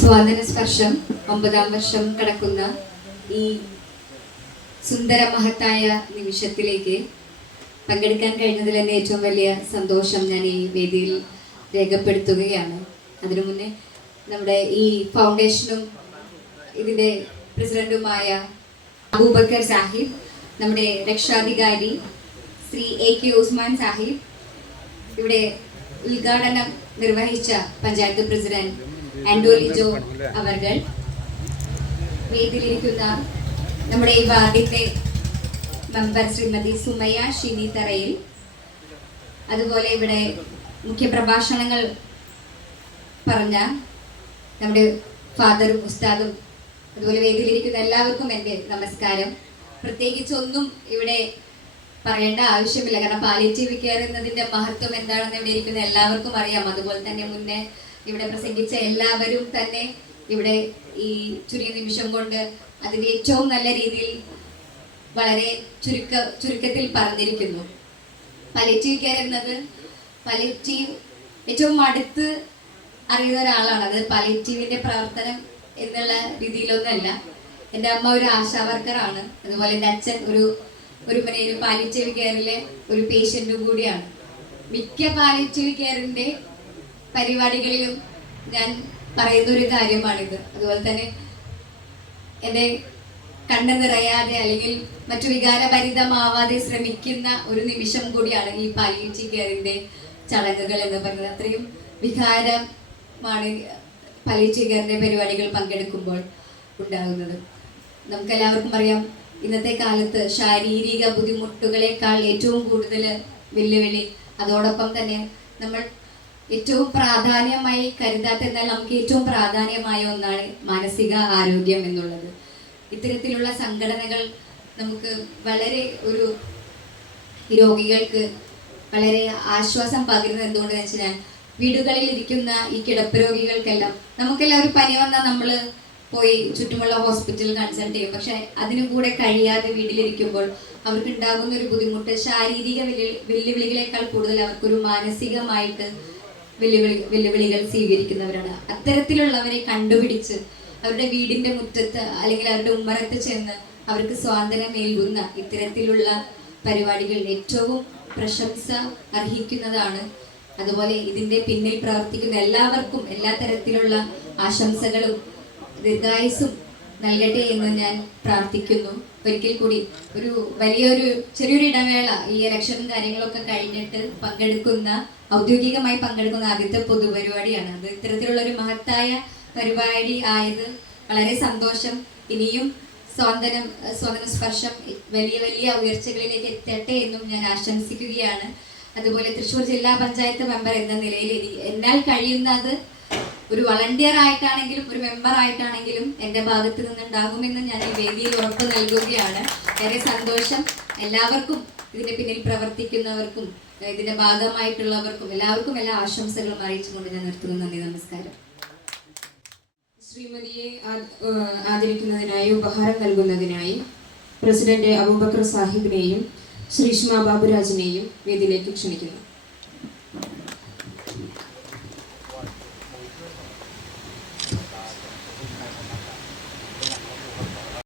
സ്വാതന്ത്ര്യ സ്പർശം 9ാം വർഷം കടക്കുന്ന ഈ സുന്ദര മഹത്തായ നിമിഷത്തിലേക്ക് പങ്കെടുക്കാൻ കഴിഞ്ഞതിൽ എൻ്റെ ഏറ്റവും വലിയ സന്തോഷം ഞാൻ ഈ വേദിയിൽ രേഖപ്പെടുത്തുകയാണ്. അതിനു മുന്നേ നമ്മുടെ ഈ ഫൗണ്ടേഷനും ഇതിൻ്റെ പ്രസിഡന്റുമായ അബൂബക്കർ സാഹിബ്, നമ്മുടെ രക്ഷാധികാരി ശ്രീ AK ഉസ്മാൻ സാഹിബ്, ഇവിടെ ഉദ്ഘാടനം നിർവഹിച്ച പഞ്ചായത്ത് പ്രസിഡന്റ് ആൻഡോലിജോ അവർകൾ, വേദിയിലിരിക്കുന്ന നമ്മുടെ ഈ വാർഡിന്റെ മെമ്പർ ശ്രീമതി സുമയ്യ ഷിനി തറയിൽ, അതുപോലെ ഇവിടെ മുഖ്യപ്രഭാഷണങ്ങൾ പറഞ്ഞ നമ്മുടെ ഫാദറും ഉസ്താദും, അതുപോലെ വേദിയിലിരിക്കുന്ന എല്ലാവർക്കും എൻ്റെ നമസ്കാരം. പ്രത്യേകിച്ച് ഒന്നും ഇവിടെ പറയേണ്ട ആവശ്യമില്ല, കാരണം പാലിയേറ്റീവ് കെയർ എന്നതിൻ്റെ മഹത്വം എന്താണെന്ന് ഇവിടെ ഇരിക്കുന്ന എല്ലാവർക്കും അറിയാം. അതുപോലെ തന്നെ മുന്നേ ഇവിടെ പ്രസംഗിച്ച എല്ലാവരും തന്നെ ഇവിടെ ഈ ചുരുങ്ങിയ നിമിഷം കൊണ്ട് അതിൻ്റെ ഏറ്റവും നല്ല രീതിയിൽ വളരെ ചുരുക്കത്തിൽ പറഞ്ഞിരിക്കുന്നു. പാലിയേറ്റീവ് കെയർ എന്നത് പാലിയേറ്റീവ് ഏറ്റവും അടുത്ത് അറിയുന്ന ഒരാളാണ്. അത് പാലിയേറ്റീവിൻ്റെ പ്രവർത്തനം എന്നുള്ള രീതിയിലൊന്നല്ല. എൻ്റെ അമ്മ ഒരു ആശാ വർക്കറാണ്, അതുപോലെ എൻ്റെ അച്ഛൻ ഒരു പാലിയേറ്റീവ് കെയറിലെ ഒരു പേഷ്യൻറ്റും കൂടിയാണ്. മിക്ക പാലിയേറ്റീവ് കെയറിൻ്റെ പരിപാടികളിലും ഞാൻ പറയുന്ന ഒരു കാര്യമാണിത്. അതുപോലെ തന്നെ എൻ്റെ കണ്ണ് നിറയാതെ അല്ലെങ്കിൽ മറ്റു വികാരഭരിതമാവാതെ ശ്രമിക്കുന്ന ഒരു നിമിഷം കൂടിയാണ് ഈ പാലിയേറ്റീവ് കെയറിൻ്റെ ചടങ്ങുകൾ എന്ന് പറയുന്നത്. അത്രയും വികാരമാണ് പാലിയേറ്റീവ് കെയറിൻ്റെ പരിപാടികൾ പങ്കെടുക്കുമ്പോൾ ഉണ്ടാകുന്നത്. നമുക്കെല്ലാവർക്കും അറിയാം, ഇന്നത്തെ കാലത്ത് ശാരീരിക ബുദ്ധിമുട്ടുകളെക്കാൾ ഏറ്റവും കൂടുതൽ വെല്ലുവിളി, അതോടൊപ്പം തന്നെ നമ്മൾ ഏറ്റവും പ്രാധാന്യമായി കരുതാത്ത, എന്നാൽ നമുക്ക് ഏറ്റവും പ്രാധാന്യമായ ഒന്നാണ് മാനസിക ആരോഗ്യം എന്നുള്ളത്. ഇത്തരത്തിലുള്ള സംഘടനകൾ നമുക്ക് വളരെ രോഗികൾക്ക് വളരെ ആശ്വാസം പകരുന്നത് എന്തുകൊണ്ടെന്ന് വെച്ചാൽ, വീടുകളിൽ ഇരിക്കുന്ന ഈ കിടപ്പ് രോഗികൾക്കെല്ലാം നമുക്കെല്ലാവരും പനി വന്നാൽ നമ്മൾ പോയി ചുറ്റുമുള്ള ഹോസ്പിറ്റലിൽ കൺസൾട്ട് ചെയ്യും. പക്ഷെ അതിനും കൂടെ കഴിയാതെ വീട്ടിലിരിക്കുമ്പോൾ അവർക്ക് ഉണ്ടാകുന്ന ഒരു ബുദ്ധിമുട്ട് ശാരീരിക വെല്ലുവിളികളെക്കാൾ കൂടുതൽ അവർക്കൊരു മാനസികമായിട്ട് വെല്ലുവിളികൾ സ്വീകരിക്കുന്നവരാണ്. അത്തരത്തിലുള്ളവരെ കണ്ടുപിടിച്ച് അവരുടെ വീടിന്റെ മുറ്റത്ത് അല്ലെങ്കിൽ അവരുടെ ഉമ്മറത്ത് ചെന്ന് അവർക്ക് സ്വാതന്ത്ര്യം നൽകുന്ന ഇത്തരത്തിലുള്ള പരിപാടികൾ ഏറ്റവും പ്രശംസ അർഹിക്കുന്നതാണ്. അതുപോലെ ഇതിന്റെ പിന്നിൽ പ്രവർത്തിക്കുന്ന എല്ലാവർക്കും എല്ലാ തരത്തിലുള്ള ആശംസകളും ദീർഘായുസ്സും നൽകട്ടെ എന്ന് ഞാൻ പ്രാർത്ഥിക്കുന്നു. ഒരിക്കൽ കൂടി ചെറിയൊരു ഇടവേള, ഈ ഇലക്ഷനും കാര്യങ്ങളൊക്കെ കഴിഞ്ഞിട്ട് ഔദ്യോഗികമായി പങ്കെടുക്കുന്ന ആദ്യത്തെ പൊതുപരിപാടിയാണ്. അത് ഇത്തരത്തിലുള്ള ഒരു മഹത്തായ പരിപാടി ആയത് വളരെ സന്തോഷം. ഇനിയും സ്വാതന്ത്ര്യ സ്പർശം വലിയ ഉയർച്ചകളിലേക്ക് എത്തട്ടെ എന്നും ഞാൻ ആശംസിക്കുകയാണ്. അതുപോലെ തൃശ്ശൂർ ജില്ലാ പഞ്ചായത്ത് മെമ്പർ എന്ന നിലയിൽ എന്നാൽ കഴിയുന്നത് ഒരു വളണ്ടിയർ ആയിട്ടാണെങ്കിലും ഒരു മെമ്പർ ആയിട്ടാണെങ്കിലും എൻ്റെ ഭാഗത്ത് നിന്നുണ്ടാകുമെന്ന് ഞാൻ ഈ വേദിയിൽ ഉറപ്പ് നൽകുകയാണ്. വളരെ സന്തോഷം. എല്ലാവർക്കും, ഇതിന്റെ പിന്നിൽ പ്രവർത്തിക്കുന്നവർക്കും ഇതിന്റെ ഭാഗമായിട്ടുള്ളവർക്കും എല്ലാവർക്കും എല്ലാ ആശംസകളും അറിയിച്ചുകൊണ്ട് ഞാൻ നിർത്തുന്നു. നന്ദി, നമസ്കാരം. ശ്രീമതിയെ ആദരിക്കുന്നതിനായി ഉപഹാരം നൽകുന്നതിനായി പ്രസിഡന്റ് അബൂബക്കർ സാഹിബിനെയും ശ്രീഷ്മ ബാബുരാജിനെയും വേദിയിലേക്ക് ക്ഷണിക്കുന്നു.